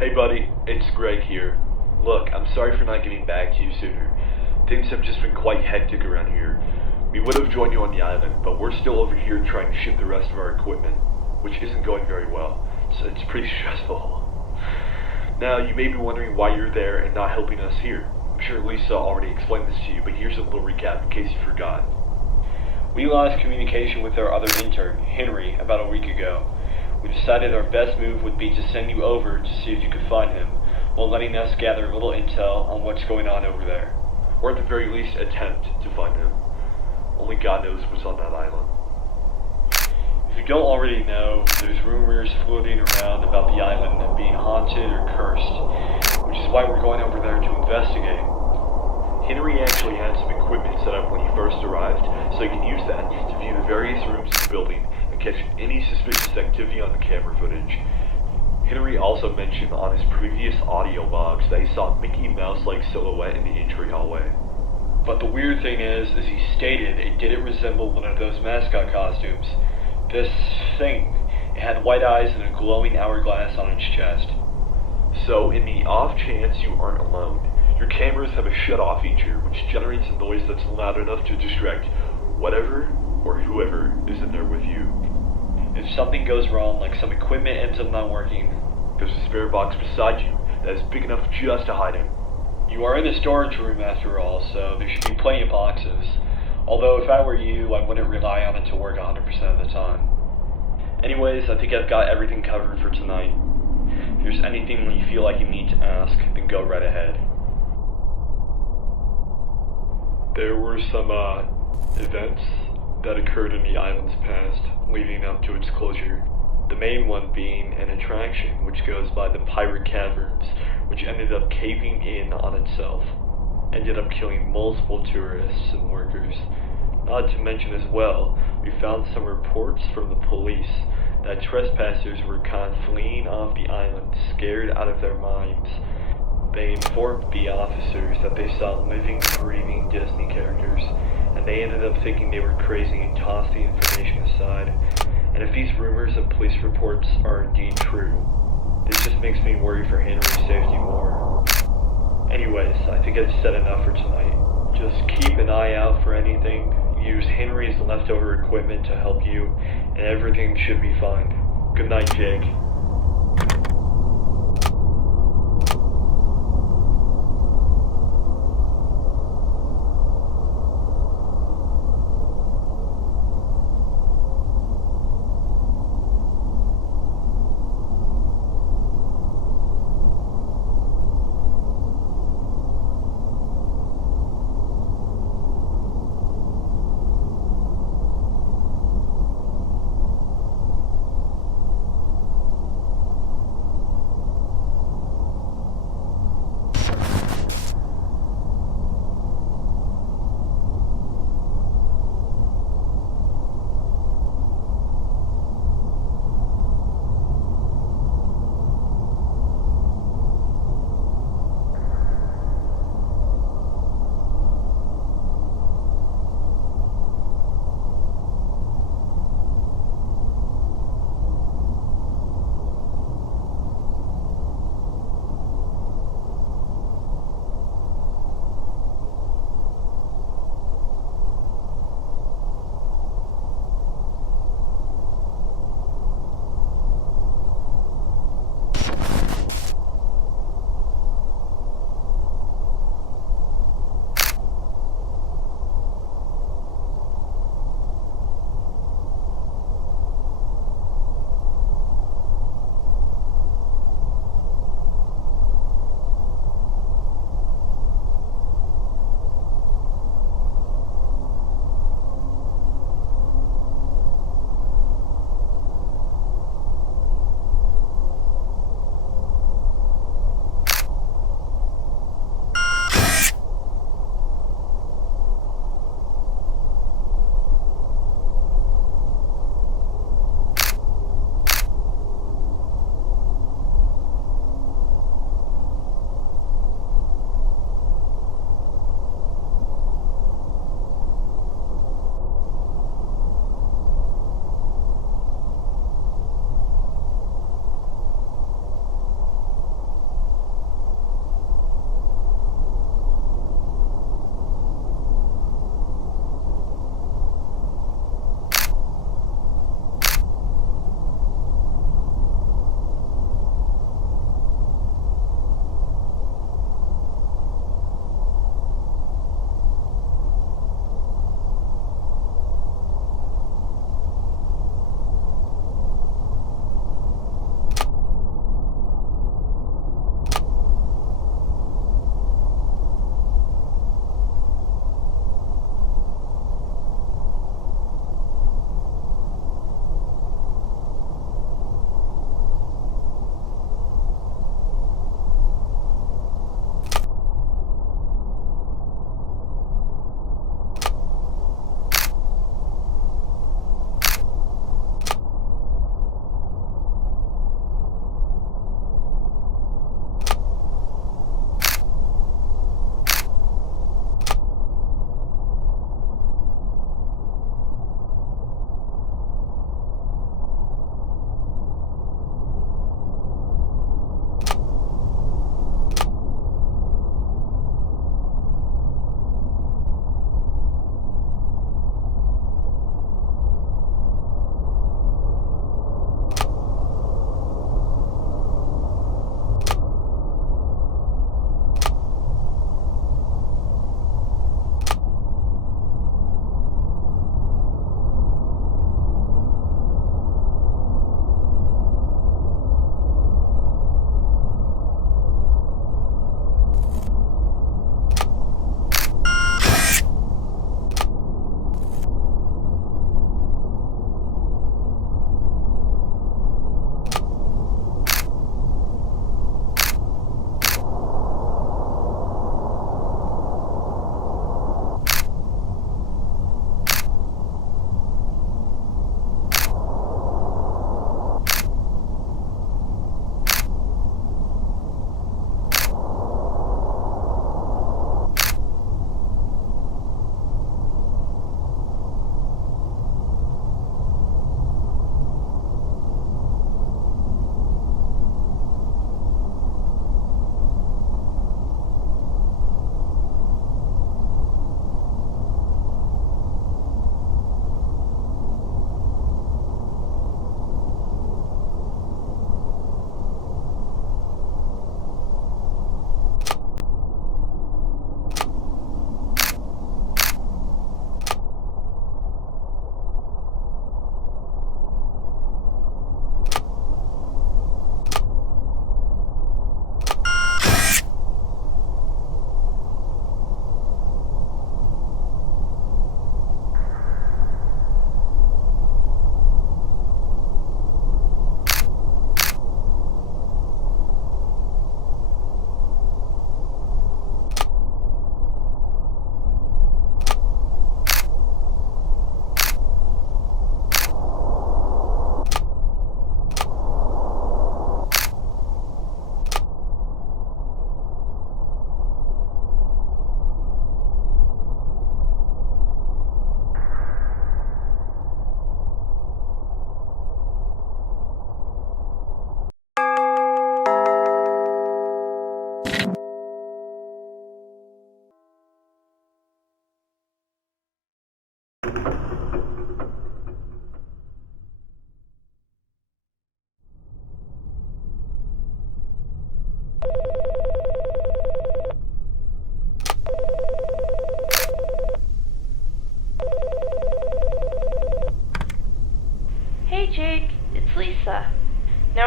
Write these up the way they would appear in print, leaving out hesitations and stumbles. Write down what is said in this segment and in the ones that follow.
Hey buddy, it's Greg here. Look, I'm sorry for not getting back to you sooner. Things have just been quite hectic around here. We would have joined you on the island, but we're still over here trying to ship the rest of our equipment, which isn't going very well, so it's pretty stressful. Now, you may be wondering why you're there and not helping us here. I'm sure Lisa already explained this to you, but here's a little recap in case you forgot. We lost communication with our other intern, Henry, about a week ago. We decided our best move would be to send you over to see if you could find him, while letting us gather a little intel on what's going on over there. Or at the very least, attempt to find him. Only God knows what's on that island. If you don't already know, there's rumors floating around about the island being haunted or cursed, which is why we're going over there to investigate. Henry actually had some equipment set up when he first arrived, so you can use that to view the various rooms in the building and catch any suspicious activity on the camera footage. Henry also mentioned on his previous audio logs that he saw a Mickey Mouse-like silhouette in the entry hallway. But the weird thing is he stated it didn't resemble one of those mascot costumes. This thing, it had white eyes and a glowing hourglass on its chest. So, in the off chance you aren't alone, your cameras have a shut-off feature which generates a noise that's loud enough to distract whatever or whoever is in there with you. If something goes wrong, like some equipment ends up not working, there's a spare box beside you that is big enough just to hide in. You are in a storage room after all, so there should be plenty of boxes. Although if I were you, I wouldn't rely on it to work 100% of the time. Anyways, I think I've got everything covered for tonight. If there's anything you feel like you need to ask, then go right ahead. There were some events that occurred in the island's past leading up to its closure. The main one being an attraction which goes by the Pirate Caverns, which ended up caving in on itself. Ended up killing multiple tourists and workers. Not to mention as well, we found some reports from the police that trespassers were caught fleeing off the island, scared out of their minds. They informed the officers that they saw living, breathing Disney characters, and they ended up thinking they were crazy and tossed the information aside. And if these rumors and police reports are indeed true, this just makes me worry for Henry's safety more. Anyways, I think I've said enough for tonight. Just keep an eye out for anything, use Henry's leftover equipment to help you, and everything should be fine. Good night, Jake.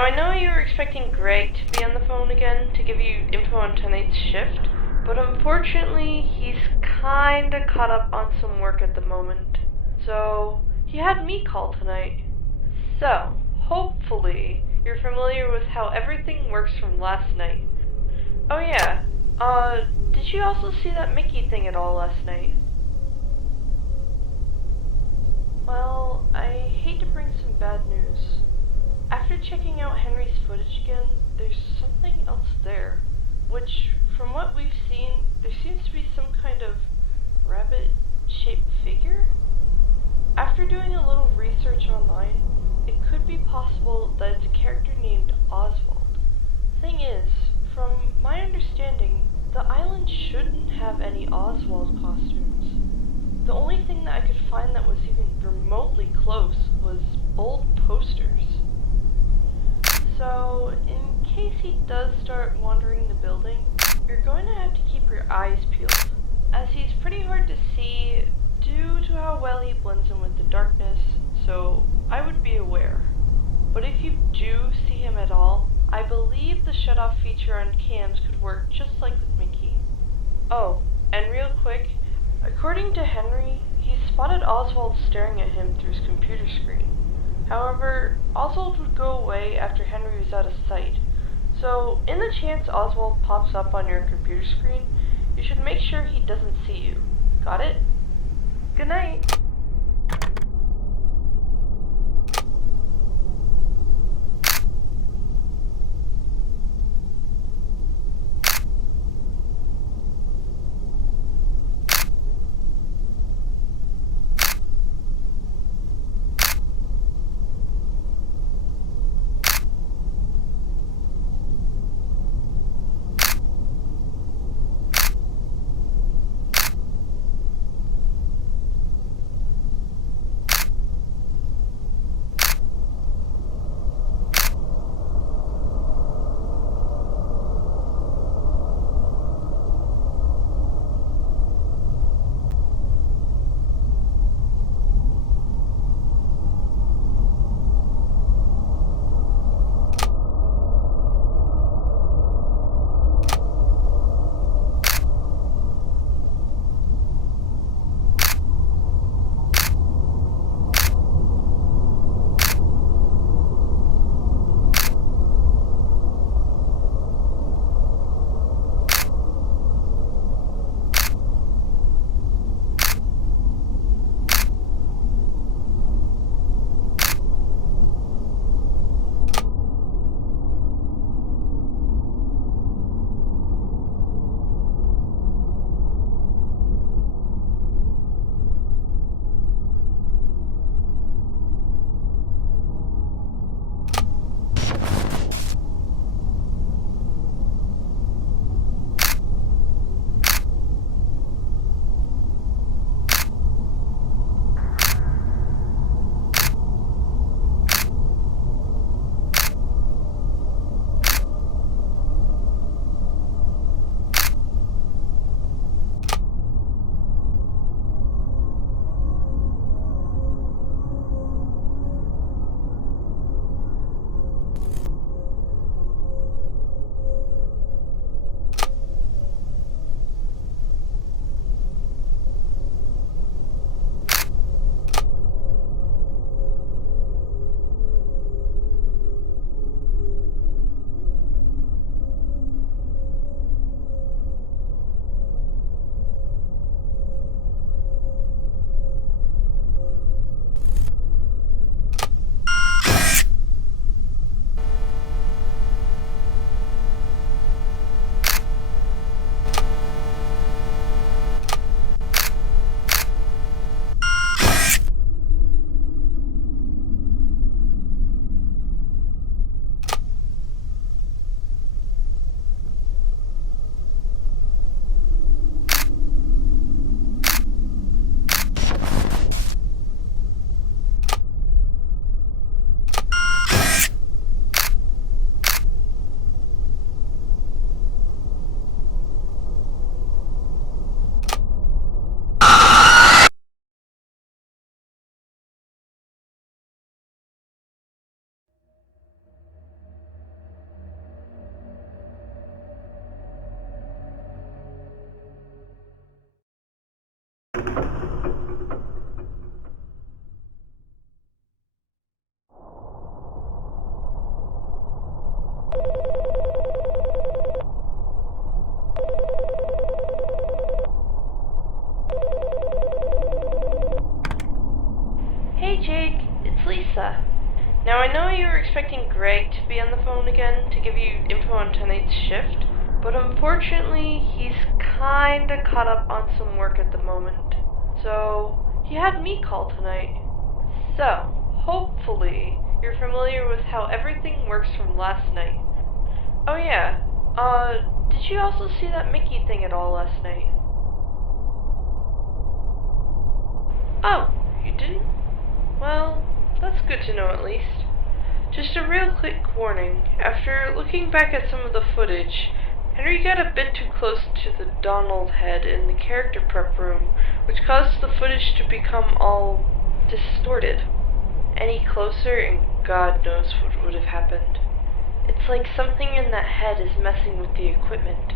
Now, I know you were expecting Greg to be on the phone again to give you info on tonight's shift, but unfortunately, he's kinda caught up on some work at the moment. So, he had me call tonight. So, hopefully, you're familiar with how everything works from last night. Oh yeah, did you also see that Mickey thing at all last night? Well, I hate to bring some bad news. After checking out Henry's footage again, there's something else there, which, from what we've seen, there seems to be some kind of rabbit-shaped figure? After doing a little research online, it could be possible that it's a character named Oswald. Thing is, from my understanding, the island shouldn't have any Oswald costumes. The only thing that I could find that was even remotely close was old posters. So, in case he does start wandering the building, you're going to have to keep your eyes peeled, as he's pretty hard to see due to how well he blends in with the darkness, so I would be aware. But if you do see him at all, I believe the shut-off feature on cams could work just like with Mickey. Oh, and real quick, according to Henry, he spotted Oswald staring at him through his computer screen. However, Oswald would go away after Henry was out of sight, so in the chance Oswald pops up on your computer screen, you should make sure he doesn't see you. Got it? Good night. expecting Greg to be on the phone again to give you info on tonight's shift, but unfortunately, he's kinda caught up on some work at the moment. So, he had me call tonight. So, hopefully, you're familiar with how everything works from last night. Oh yeah, did you also see that Mickey thing at all last night? Oh, you didn't? Well, that's good to know at least. Just a real quick warning, after looking back at some of the footage, Henry got a bit too close to the Donald head in the character prep room, which caused the footage to become all distorted. Any closer and God knows what would have happened. It's like something in that head is messing with the equipment.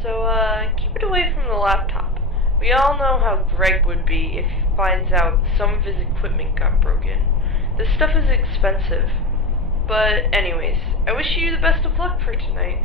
So, keep it away from the laptop. We all know how Greg would be if he finds out some of his equipment got broken. This stuff is expensive. But anyways, I wish you the best of luck for tonight.